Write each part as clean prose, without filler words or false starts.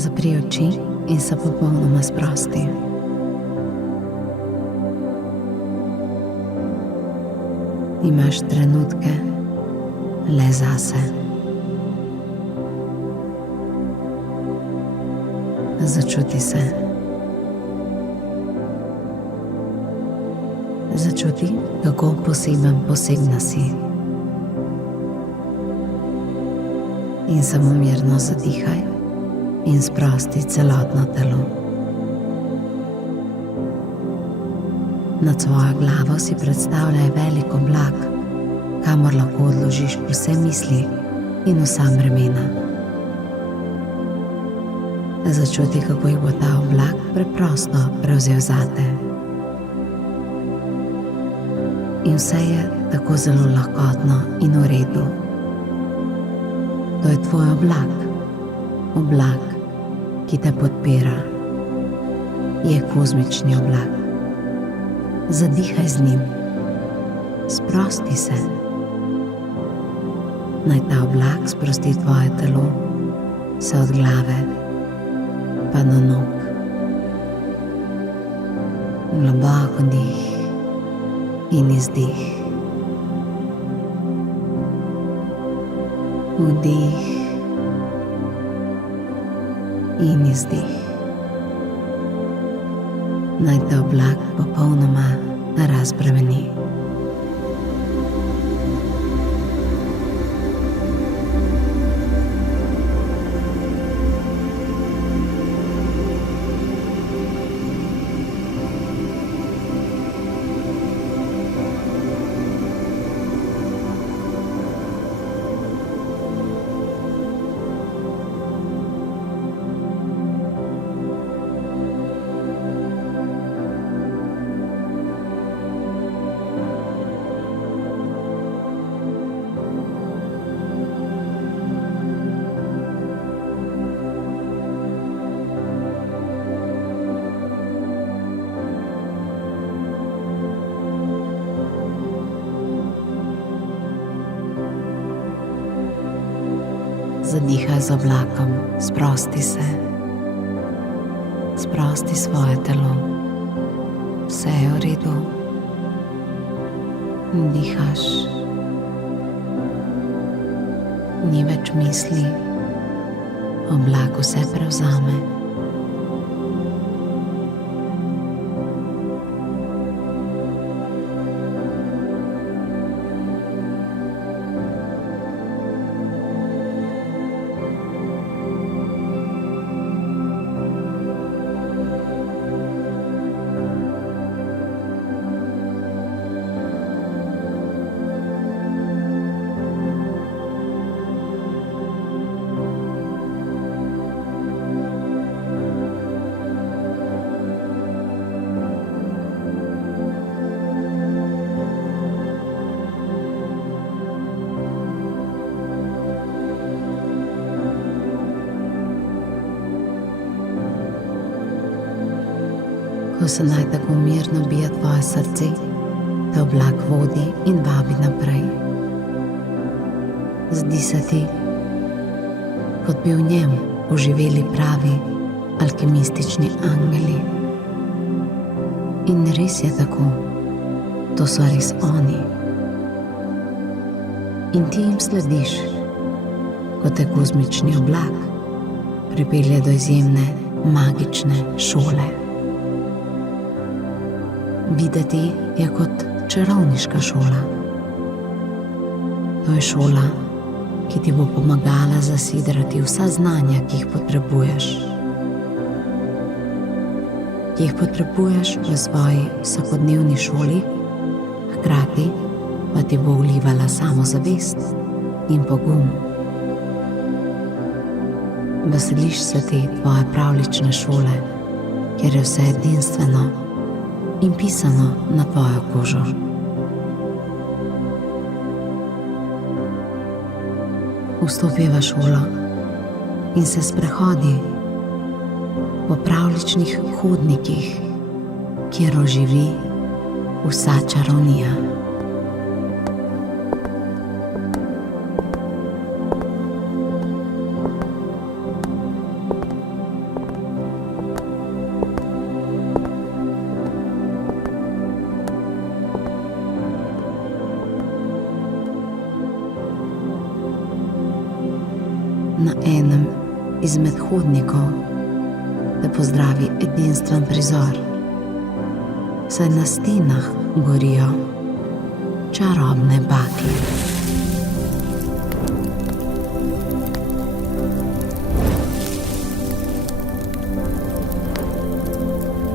Zapri oči in se popolnoma sprosti. Imaš trenutke le zase. Začuti se. Začuti, kako posebna si. In samo mirno zadihaj in sprosti celotno telo. Nad svojo glavo si predstavljaj velik oblak, kamor lahko odložiš vse misli in vsa bremena. Začuti, kako jih bo ta oblak preprosto prevzel zate. In vse je tako zelo lahkotno in v redu. To je tvoj oblak, ki te podpira. Je kozmični oblak. Zadihaj z njim. Sprosti se. Naj ta oblak sprosti tvoje telo, vse od glave pa do nog. Globoko dih in izdih. Vdih in izdih. Naj te oblak popolnoma razbremeni. Zadihaj z oblakom, sprosti se. Sprosti svoje telo. Vse je v redu. Dihaš. Ni več misli. Oblak vse prevzame. Ko se naj tako mirno bije tvoje srce, te oblak vodi in vabi naprej. Zdi se ti, kot bi v njem oživeli pravi alkimistični angeli. In res je tako, to so res oni. In ti jim slediš, kot te kozmični oblak pripelje do izjemne magične šole. Videti je kot čarovniška šola. To je šola, ki ti bo pomagala zasidrati vsa znanja, ki jih potrebuješ. Ki jih potrebuješ v svoji vsakodnevni šoli, hkrati pa ti bo vlivala samozavest in pogum. Veseliš se te tvoje pravljične šole, kjer je vse edinstveno in pisano na tvojo kožo. Vstopi v šolo in se sprehodi po pravljičnih hodnikih, kjer oživi vsa čarovnija. na enem izmed hodnikov, da pozdravi edinstven prizor, saj na stenah gorijo čarobne bakle.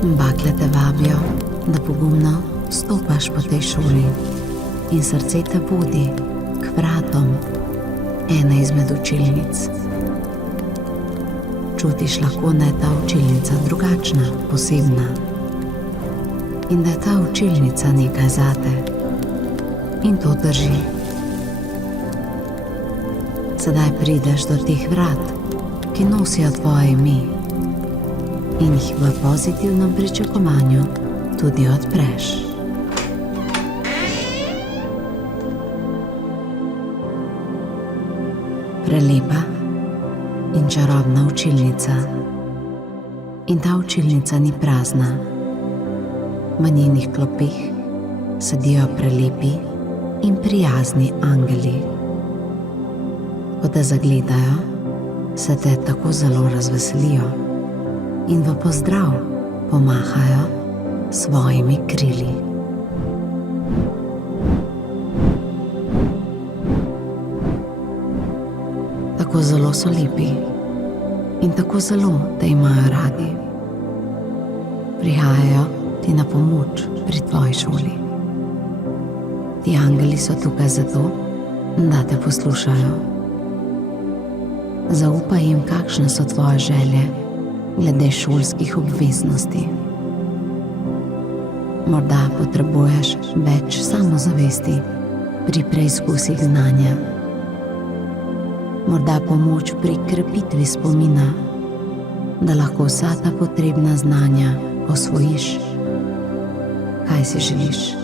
Bakle te vabijo, da pogumno stopaš po tej šoli in srce te vodi k vratom ene izmed učilnic. Čutiš lahko, da je ta učilnica drugačna, posebna in da je ta učilnica nekaj zate. In to drži. Sedaj prideš do teh vrat, ki nosijo tvoje ime in jih v pozitivnem pričakovanju tudi odpreš. Prelepa in čarobna učilnica. In ta učilnica ni prazna. V njenih klopeh sedijo prelepi in prijazni angeli. Ko te zagledajo, se te tako zelo razveselijo in v pozdrav pomahajo svojimi krili. Tako zelo so lepi in tako zelo te imajo radi. Prihajajo ti na pomoč pri tvoji šoli. Ti angeli so tukaj zato, da te poslušajo. Zaupaj jim, kakšne so tvoje želje glede šolskih obveznosti. Morda potrebuješ več samozavesti pri preizkusih znanja. Morda pomoč pri krepitvi spomina, da lahko vsa ta potrebna znanja osvojiš. Kaj si želiš?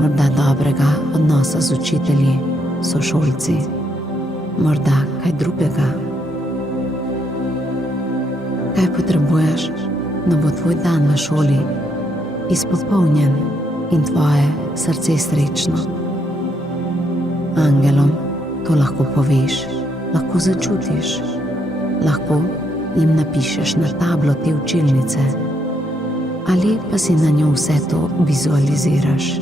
Morda dobrega odnosa z učitelji, sošolci, morda kaj drugega. Kaj potrebuješ, da bo tvoj dan v šoli izpopolnjen in tvoje srce srečno? Angelom to lahko poveš, lahko začutiš, lahko jim napišeš na tablo te učilnice ali pa si na njo vse to vizualiziraš.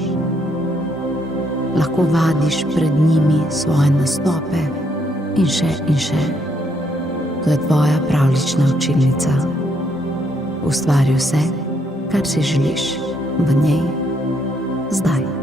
Lahko vadiš pred njimi svoje nastope in še in še. To je tvoja pravljična učilnica. Ustvari vse, kar si želiš v njej zdaj.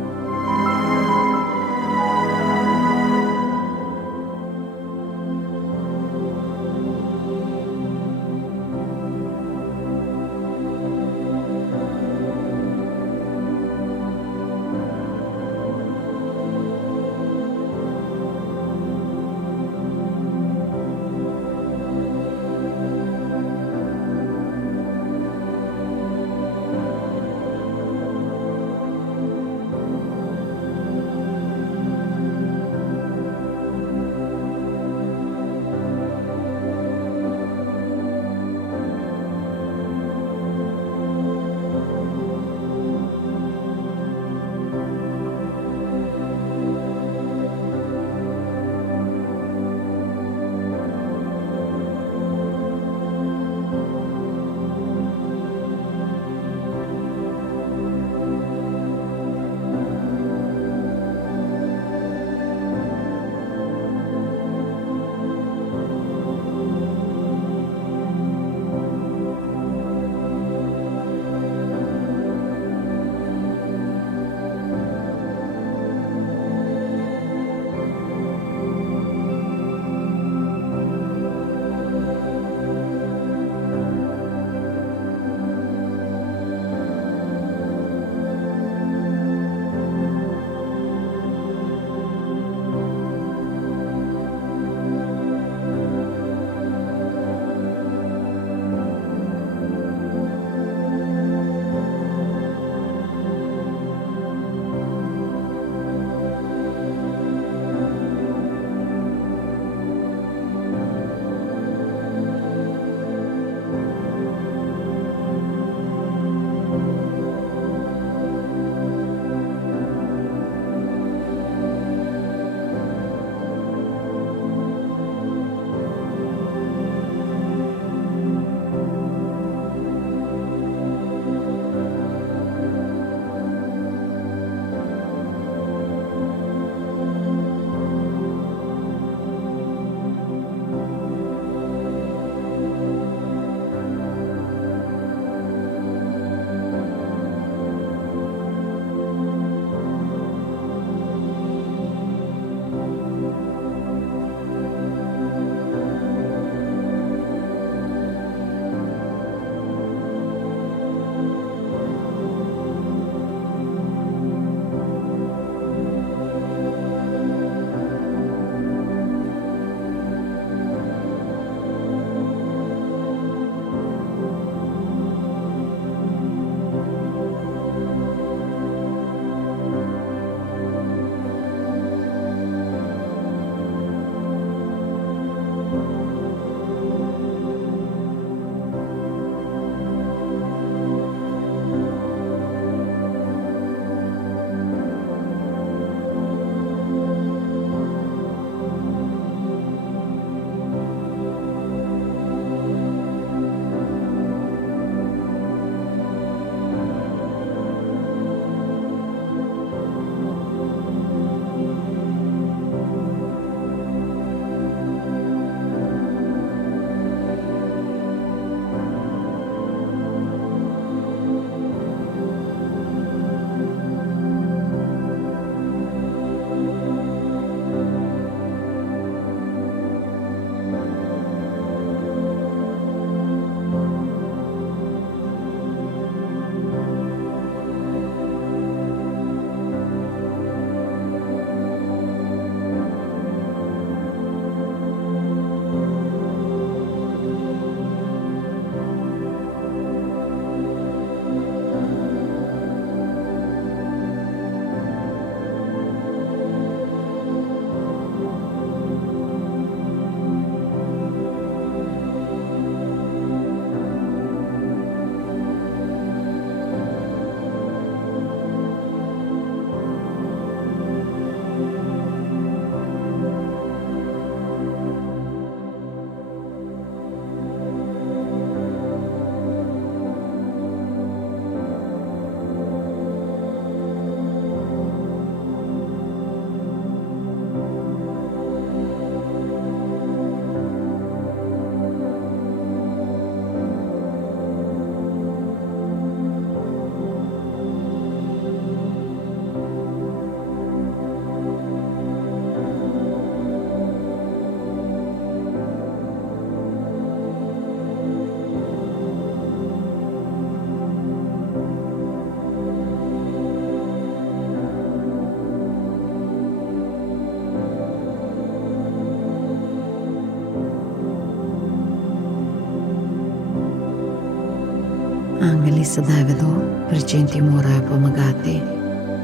Oni sedaj vedo, pri čem ti morajo pomagati.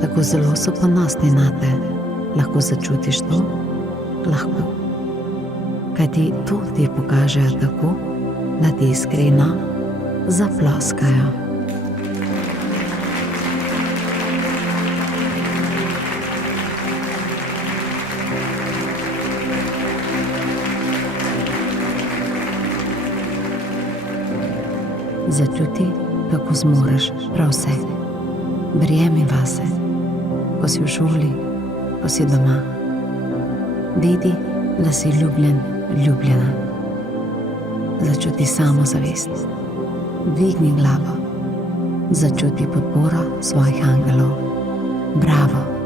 Tako zelo so ponosni nate. Lahko začutiš to? Lahko. Kajti to ti pokažejo tako, da ti iskreno zaploskajo. Začuti, kako zmoreš prav vse. Verjemi vase, ko si v šoli, ko si doma. Vidi, da si ljubljen, ljubljena. Začuti samozavest. Dvigni glavo. Začuti podporo svojih angelov. Bravo!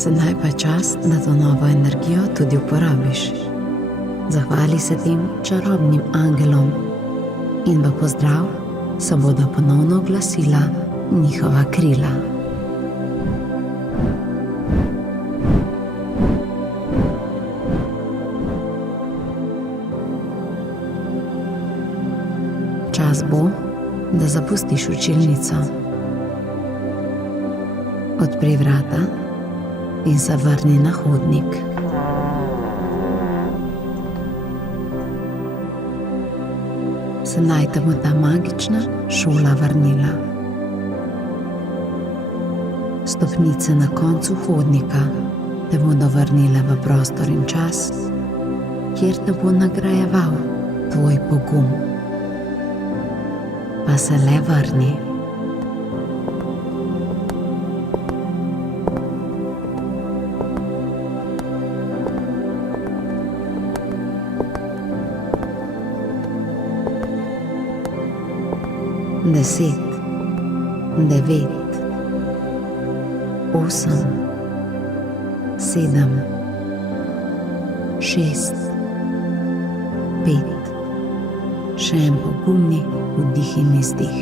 Sedaj pa je čas, da to novo energijo tudi uporabiš. Zahvali se tem čarobnim angelom in v pozdrav se bodo ponovno oglasila njihova krila. Čas bo, da zapustiš učilnico. Odpri vrata in se vrni na hodnik. Sedaj te bo ta magična šola vrnila. Stopnice na koncu hodnika te bodo vrnile v prostor in čas, kjer te bo nagrajeval tvoj pogum. Pa se le vrni. Deset, 9, 8, 7, 6, 5. Še en pogumni vdih in izdih.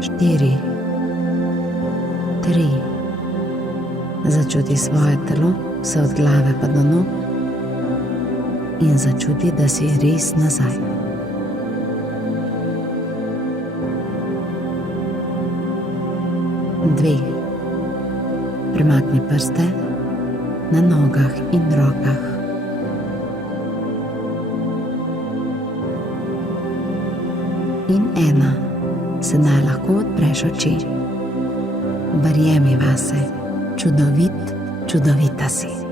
4, 3. Začuti svoje telo, vse od glave pa do nog. In začuti, da si res nazaj. 2. Premakni prste na nogah in rokah. 1. Sedaj lahko odpreš oči. Verjemi vase, čudovit, čudovita si.